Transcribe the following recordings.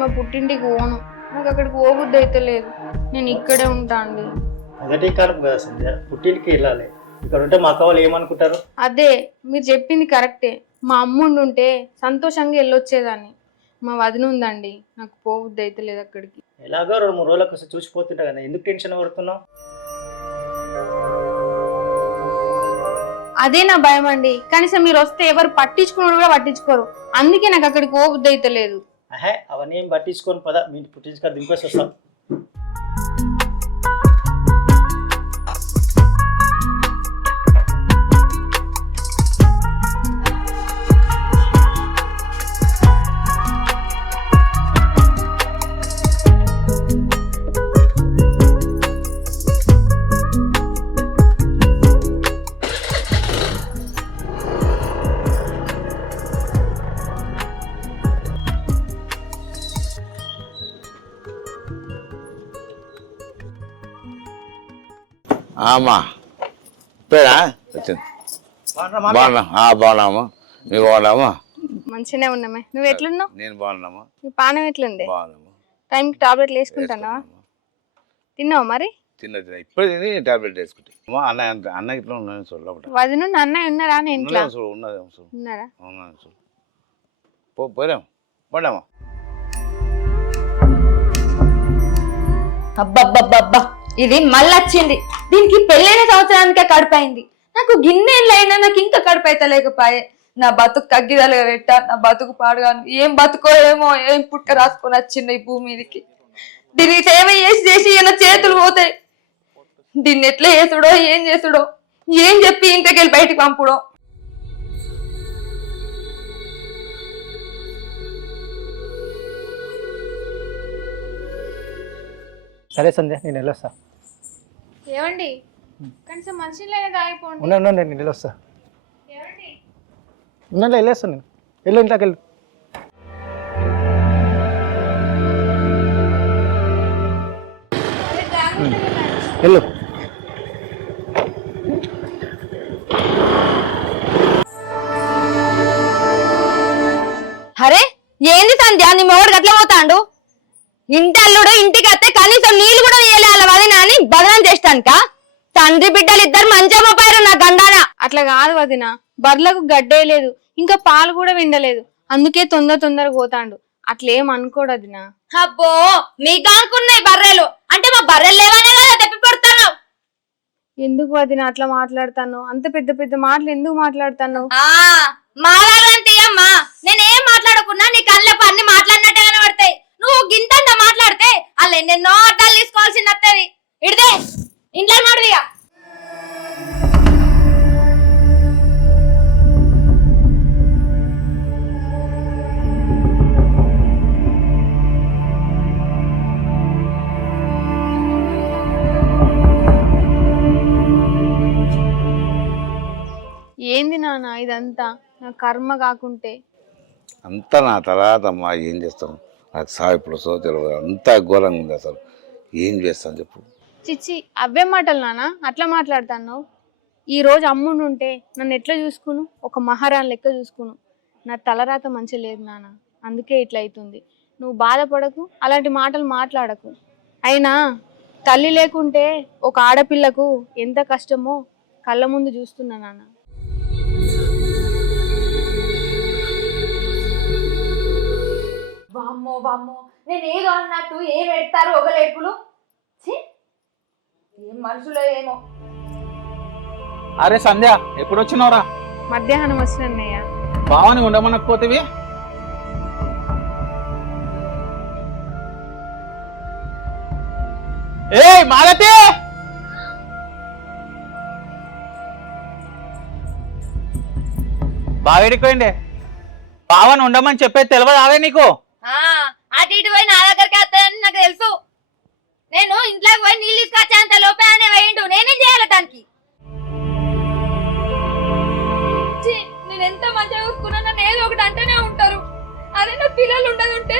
మా పుట్టింటికి పోను. నాకు అక్కడికి పోబుద్ది అయితే లేదు. నేను ఇక్కడే ఉంటా అండి. మొదటి కాలం కదా సంధ్య, పుట్టింటికి వెళ్ళాలి. ఇక్కడ ఉంటే మా అక్క వాళ్ళు ఏమనుకుంటారు? అదే మీరు చెప్పింది కరెక్టే. మా అమ్ముండి ఉంటే సంతోషంగా వెళ్ళొచ్చేదాన్ని. మా వదిన ఉందండి, నాకు పోబుద్ది అయితే లేదు అక్కడికి. ఎలాగో 2-3 రోజులకు ఒకసారి చూసిపోతుంటా కదా, ఎందుకు టెన్షన్ పడుతున్నావు? అదే నా భయం అండి. కనీసం మీరు వస్తే ఎవరు పట్టించుకున్నాడు కూడా పట్టించుకోరు. అందుకే నాకు అక్కడికి పోబుద్ది అయితే లేదు. అవన్నీ ఏం పట్టించుకొని పద, మీ పుట్టించుకొని దింపేసి వస్తాం. అమ్మా పేరా వచ్చింది. బాగున్నామా? మీరు బాగున్నామా? మంచిగానే ఉన్నామే. నువ్వు ఎట్లున్నావు? నేను బాగున్నామా? నీ పానం ఎట్లుంది? బాగున్నామా? టైంకి టాబ్లెట్లు వేసుకుంటానా? తిన్నావు మరి? తిన్నా ఇప్పుడు తిని టాబ్లెట్ వేసుకుంటా. అన్న ఇట్లా ఉన్నాను చూడు లోపల. వదిన అన్నయ్య ఉన్నారా? ఇంట్లో ఉన్నది ఉన్నారా? పోయాము పోడామా? అబ్బబ్బబ్బబ్బా, ఇది మళ్ళొచ్చింది. దీనికి పెళ్ళైన సంవత్సరానికే కడుపైంది. నాకు గిన్నెళ్ళైనా నాకు ఇంకా కడుపు అయితే లేకపోయే. నా బతుకు కగ్గిదలుగా పెట్టా, నా బతుకు పాడుగాను. ఏం బతుకో ఏమో, ఏం పుట్క రాసుకొని వచ్చింది ఈ భూమి మీదకి. దీనికి సేవ చేసి చేసి ఈయన చేతులు పోతాయి. దీన్ని ఎట్లా చేసుడో, ఏం చేసుడో, ఏం చెప్పి ఇంటికెళ్ళి బయటికి పంపుడో. సరే సంధ్య, నేను వెళ్ళొస్తా. ఏమండి కనీసం మంచినీళ్ళైనా తాగిపోండి. ఉండండి, నేను వెళ్ళొస్తా. ఏమండి ఉండండి, వెళ్ళేస్తాను నేను. వెళ్ళు, ఇంట్లోకి వెళ్ళు. వెళ్ళు. అరే ఏంది సంధ్య, నీ మొగడు గట్ల పోతాండు? ఇంటల్లుడు ఇంటికి వస్తే కనీసం నీళ్ళు కూడా వేయాలి వదిన అని బదనం చేస్తానుక. తండ్రి బిడ్డలు ఇద్దరు మంచమ్మ పైరు నా గండాన. అట్లా కాదు వదిన, బర్లకు గడ్డే లేదు, ఇంకా పాలు కూడా విండలేదు. అందుకే తొందరగా పోతాండు. అట్లేం అనుకోడు వదిన. అబ్బో, మీకు అనుకున్నాయి బర్రెలు అంటే మా బర్రెలు లేవనే కదా తెప్పి పెడతాను. ఎందుకు వదిన అట్లా మాట్లాడతాను? అంత పెద్ద పెద్ద మాటలు ఎందుకు మాట్లాడతాను? మాట్లాడంటే అమ్మా, నేనేం మాట్లాడకున్నా నీ కళ్ళకు అన్ని మాట్లాడినట్టే కనబడతాయి. నువ్వు గింతంత మాట్లాడితే వాళ్ళు ఎన్నెన్నో అడ్డాలు తీసుకోవాల్సింది వస్తుంది. ఇడిదే ఇంట్లో నడువిగా. ఏంది నాన్న ఇదంతా? నా కర్మ కాకుంటే. అంతా నా తర్వాత అమ్మా, ఏం చేస్తాం? నాకు సాగు ఇప్పుడు సోచరు అంతా ఘోరంగా ఉంది. అసలు ఏం చేస్తాను చెప్పు? చిచ్చి, అవే మాటలు నాన్న, అట్లా మాట్లాడతాను. ఈ రోజు అమ్ముండి ఉంటే నన్ను ఎట్లా చూసుకును? ఒక మహారాణి లెక్క చూసుకును. నా తలరాత మంచి లేదు నాన్న, అందుకే ఇట్లా అవుతుంది. నువ్వు బాధపడకు, అలాంటి మాటలు మాట్లాడకు. అయినా తల్లి లేకుంటే ఒక ఆడపిల్లకు ఎంత కష్టమో కళ్ళ ముందు చూస్తున్నా నాన్న. వామ్మో వామ్మో, నేనేదో అన్నట్టు ఏం పెడతారు ఒకలేపులు. ఏం మనుషులో ఏమో. అరే సంధ్య, ఎప్పుడు వచ్చినావురా? మధ్యాహ్నం వచ్చినన్నయ్య. బావని ఉండమనకపోతేవి. ఏ మాలతి, బావేడిపోయిండే. బావని ఉండమని చెప్పేది తెలియదు ఆవే నీకు? అటు ఇటు పోయి నా దగ్గరికి వస్తాయని నాకు తెలుసు. నేను ఇంట్లోకి పోయి నీళ్ళు తీసుకొచ్చేంత లోపే అనే వేయండు. నేనేం చేయాలి దానికి? నేను ఎంత మంచిగా చూసుకున్నా నన్ను ఏదో ఒకటి అంటేనే ఉంటారు. అదే నా పిల్లలు ఉండదుంటే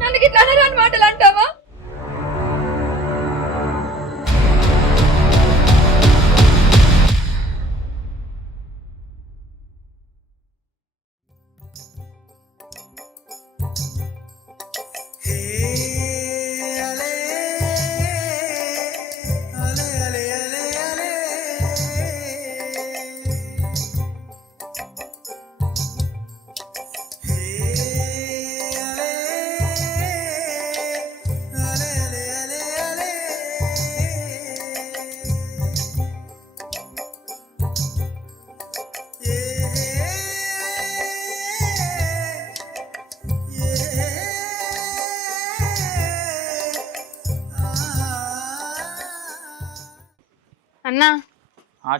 నన్ను ఇట్లా రాని మాటలు అంటావా? Hey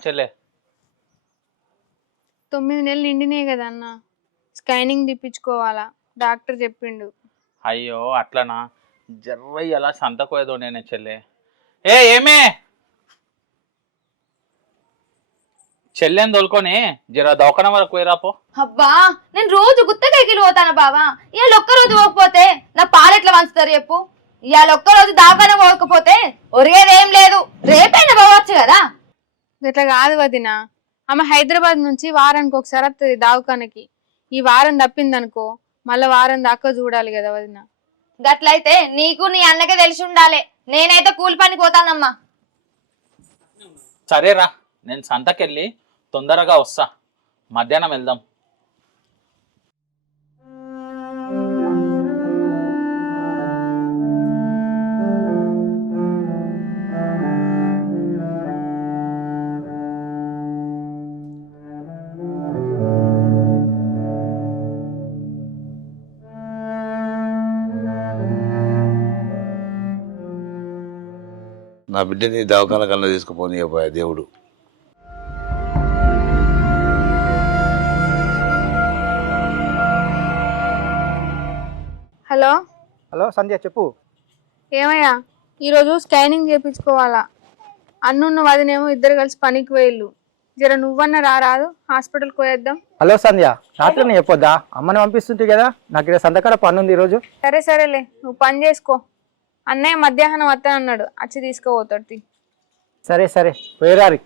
చెల్లె 9 నెలలు నిండినాయి కదా అన్న, స్కానింగ్ తీపించుకోవాలా డాక్టర్ చెప్పిండు. అయ్యో అట్లనా, జర్రై అలా సంతకోయేదో నేనే చెల్లె. ఏమే చెల్లెని తోలుకొని జర దవాఖాన వరకు పోయిరాపో. అబ్బా నేను రోజు గుత్తకైకి పోతాను బావా, ఇవాళ ఒక్క రోజు పోకపోతే నా పాలెట్లా వంచుతారు చెప్పు. ఇవాళ ఒక్క రోజు దాకానే పోకపోతే ఒరిగేదేం లేదు, రేపైనా పోవచ్చు కదా. ఇట్లా కాదు వదిన, ఆమె హైదరాబాద్ నుంచి వారానికి ఒకసారి వస్తుంది దావకానికి. ఈ వారం తప్పిందనుకో మళ్ళీ వారం దాకా చూడాలి కదా వదిన. గట్లయితే నీకు నీ అన్నకే తెలిసి ఉండాలి, నేనైతే కూలి పనికి పోతానమ్మా. సరేరా, నేను సంతకెళ్ళి తొందరగా వస్తా, మధ్యాహ్నం వెళ్దాం. నా బిడ్డని దవాఖాన కన్నా తీసుకుపోనీ దేవుడు. హలో హలో సంధ్య చెప్పు. ఏమయ్యా, ఈరోజు స్కానింగ్ చేయించుకోవాలా. అన్నున్న వదినేమో ఇద్దరు కలిసి పనికి పోయిళ్ళు. జర నువ్వన్న రారాదు, హాస్పిటల్కి పోయేద్దాం. హలో సంధ్య, రాత్రి చెప్పొద్దా? అమ్మని పంపిస్తుంటే కదా, నాకు ఇక్కడ సంతకాడ పని ఉంది ఈరోజు. సరేలే, నువ్వు పని చేసుకో. అన్నయ్య మధ్యాహ్నం వస్తానన్నాడు, వచ్చి తీసుకుపోతాడు. సరే పోయిరారి.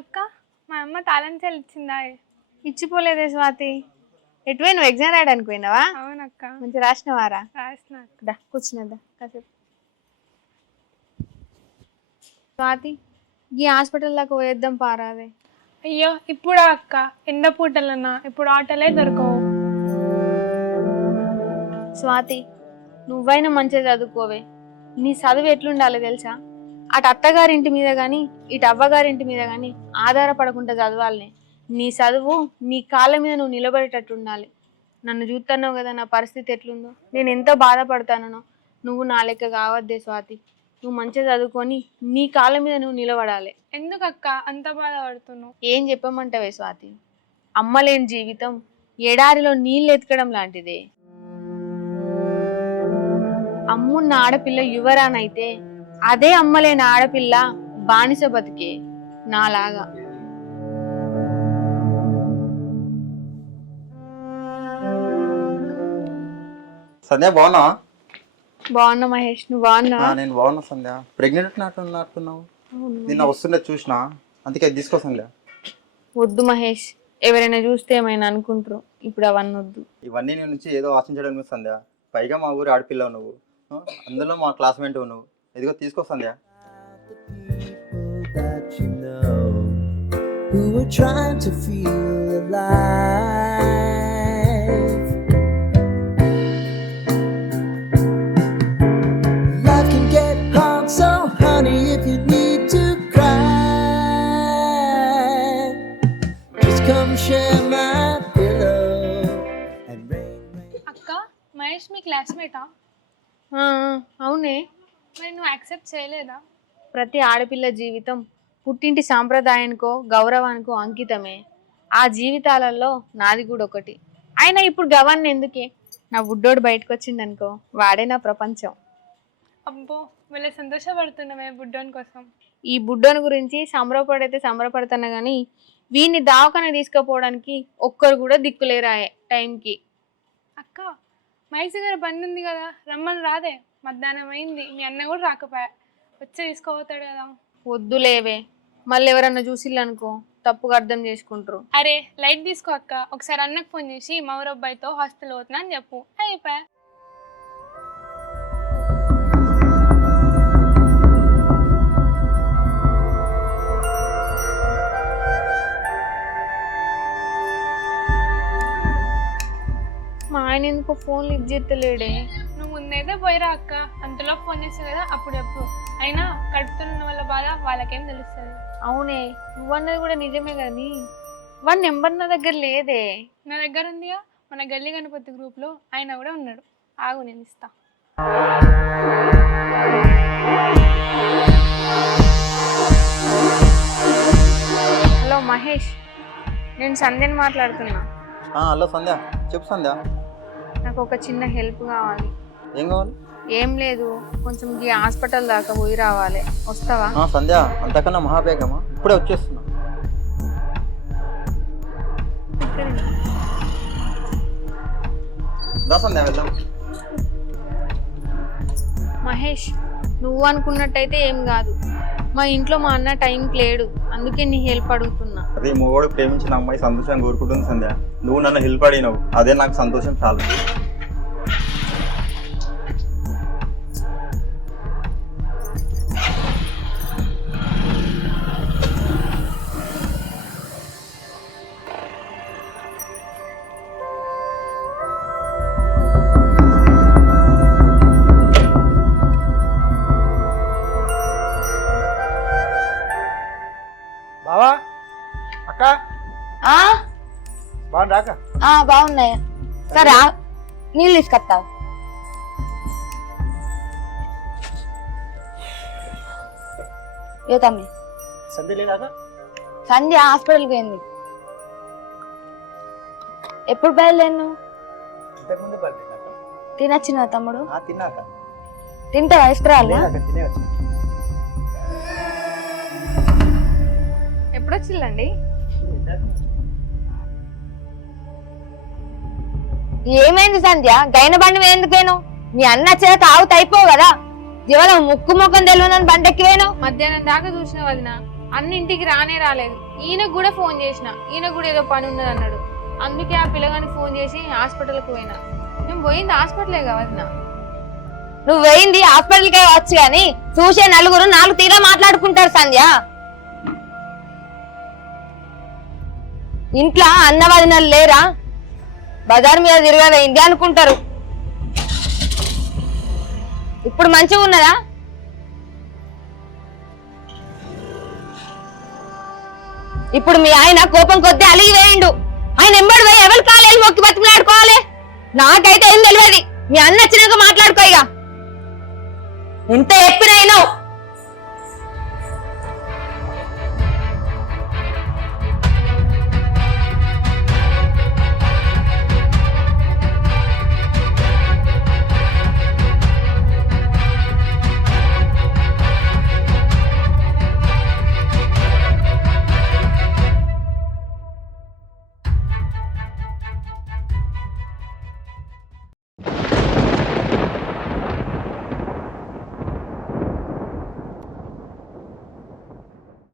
అక్క, మా అమ్మ తాళం చెల్లి ఇచ్చిందా? ఇచ్చిపోలేదే స్వాతి. ఎటువై నువ్వు ఎగ్జామ్ రాయడానికి పోయినావా? అవునక్క. మంచి రాసినవారా? రాసిన. కూర్చున్నదా కాసేపు. స్వాతి, ఈ హాస్పిటల్ దాకా పోయేద్దాం పారాదే. అయ్యో ఇప్పుడా అక్క? ఎండ పూటలన్నా, ఇప్పుడు ఆటలే దొరకవు. స్వాతి, నువ్వైనా మంచిగా చదువుకోవే. నీ చదువు ఎట్లుండాలి తెలుసా? అటు అత్తగారింటి మీద కానీ ఇటు అవ్వగారింటి మీద కానీ ఆధారపడకుండా చదవాలని. నీ చదువు నీ కాళ్ళ మీద నువ్వు నిలబడేటట్టు ఉండాలి. నన్ను చూస్తున్నావు కదా నా పరిస్థితి ఎట్లుందో, నేను ఎంత బాధపడతానో. నువ్వు నా లెక్క కావద్దే స్వాతి. నువ్వు మంచిగా చదువుకొని నీ కాళ్ళ మీద నువ్వు నిలబడాలి. ఎందుకక్క అంత బాధపడుతున్నావు? ఏం చెప్పమంటావే స్వాతి? అమ్మలేని జీవితం ఎడారిలో నీళ్ళు ఎతకడం లాంటిదే. అమ్మున్న ఆడపిల్ల యువరానైతే అదే అమ్మలేని ఆడపిల్ల బానిస బతికే నాలాగా. సంధ్య బాగున్నావా? బాగున్నా మహేష్, నువ్వు బాగున్నావా? నేను బాగున్నా సంధ్య. ప్రెగ్నెంట్ ఉన్నట్టున్నావు. నిన్న వస్తుండే చూసినా, అందుకే తీసుకో సంధ్య. వద్దు మహేష్, ఎవరైనా చూస్తే ఏమైనా అనుకుంటారు. ఇప్పుడు అవన్నీ వద్దు. ఇవన్నీ నీ నుంచి ఏదో ఆశించడం లేదు సంధ్య. పైగా మా ఊరి ఆడపిల్లవు నువ్వు, అందులో మా క్లాస్మేట్ నువ్వు. ఇదిగో తీసుకో సంధ్య. Who were trying to feel alive. Life can get hard, so honey, if you need to cry, just come share my pillow and rain. అక్క, మహేష్ మీ క్లాస్మేటా? అవునే. మరి నువ్వు యాక్సెప్ట్ చేయలేదా? ప్రతి ఆడపిల్ల జీవితం పుట్టింటి సాంప్రదాయానికో గౌరవానికో అంకితమే. ఆ జీవితాలలో నాది కూడా ఒకటి. అయినా ఇప్పుడు గవర్న ఎందుకే? నా బుడ్డోడు బయటకు వచ్చిందనుకో, వాడే నా ప్రపంచం. అబ్బో, వీళ్ళ సంతోషపడుతున్నామే బుడ్డోని కోసం. ఈ బుడ్డోని గురించి సంబరపడైతే సంబరపడుతున్నా కానీ వీడిని దావకాన తీసుకుపోవడానికి ఒక్కరు కూడా దిక్కులేరాయే టైంకి. అక్క, మహేష్ గారు బండి ఉంది కదా, రమ్మని రాదే? మధ్యాహ్నం అయింది, మీ అన్న కూడా రాకపోయా, వచ్చి తీసుకోపోతాడు కదా. వద్దులేవే, మళ్ళీ ఎవరన్నా చూసిల్లనుకో తప్పుగా అర్థం చేసుకుంటారు. అరే లైట్ తీసుకో అక్క, ఒకసారి అన్నకు ఫోన్ చేసి మా ఊరు అబ్బాయితో హాస్టల్ పోతున్నా అని చెప్పు, అయిపోయా. మా ఆయన ఎందుకో ఫోన్ లిఫ్ట్ చేస్తలేడే. నువ్వు ముందైతే పోయిరా అక్క, అంతలో ఫోన్ చేస్తావు కదా అప్పుడు చెప్పు. అయినా కడుపుతున్న వాళ్ళ బాధ వాళ్ళకేం తెలుస్తుంది. అవునే నువ్వన్నది కూడా నిజమే కానీ వాడి నెంబర్ నా దగ్గర లేదే. నా దగ్గర ఉందిగా, మన గల్లీ గణపతి గ్రూప్లో ఆయన కూడా ఉన్నాడు. ఆగు నేను ఇస్తా. హలో మహేష్, నేను సంధ్యని మాట్లాడుతున్నా. హలో సంధ్య, చెప్పు సంధ్య. నాకు ఒక చిన్న హెల్ప్ కావాలి. ఏం కావాలి? ఏం లేదు, కొంచెం ఈ హాస్పిటల్ దాకా పోయి రావాలి, వస్తావా? సంధ్య, అంతకన్నా మహాబేగమా? ఇప్పుడే వచ్చేస్తున్నా. దా సంధ్య, వెళ్దాం. మహేష్, నువ్వు అనుకున్నట్టయితే ఏం కాదు, మా ఇంట్లో మా అన్న టైంకి లేడు, అందుకే నీ హెల్ప్ అడుగుతున్నా. అదే మొగోడు ప్రేమించిన అమ్మాయి సంతోషంగా కోరుకుంటుంది సంధ్య. నువ్వు నన్ను హెల్ప్ అడిగినావు, అదే నాకు సంతోషం చాలు. బావా అక్క ఆ బాగుందా అక్క? బాగున్నాయా? సరే నీళ్ళు తీసుకొస్తావు. ఏ తమ్మి, సంధ్య లేదా? సంధ్య హాస్పిటల్కి పోయింది. ఎప్పుడు బయలుదేరు? ఇంతకుముందే పడుతుంది అక్క. తినొచ్చిన తమ్ముడు? తిన్నాక తింటావా? ఇస్త్రాలు తినే వచ్చిన. ఎప్పుడు వచ్చిందండి? ఏమైంది సంధ్య? గైన బండి ఎందుకేను? మీ అన్న వచ్చేదా తాగుతా అయిపోవు కదా, జీవనం ముక్కు ముఖం తెలియని బండి ఎక్కివేను. మధ్యాహ్నం దాకా చూసిన వదిన, అన్నింటికి రానే రాలేదు. ఈయనకు కూడా ఫోన్ చేసిన, ఈయన కూడా ఏదో పని ఉన్నది అన్నాడు. అందుకే ఆ పిల్లగాని ఫోన్ చేసి హాస్పిటల్కి పోయినా. మేము పోయింది హాస్పిటలే కదా వదిన. నువ్వు పోయింది హాస్పిటల్కే వచ్చు గాని చూసే నలుగురు నాలుగు తీరా మాట్లాడుకుంటారు సంధ్య. ఇంట్లో అన్న వదినలు లేరా? బజార్ మీద తిరగవేయింది అనుకుంటారు. ఇప్పుడు మంచిగా ఉన్నదా? ఇప్పుడు మీ ఆయన కోపం కొద్దీ అలిగి వేయండు. ఆయన ఎంబడి పోయి ఎవరు కాలేలు మొక్కి బతిమలాడుకోవాలి? నాకైతే ఏం తెలియదు. మీ అన్న వచ్చినాక మాట్లాడుకో. ఇక ఎంత చెప్పినా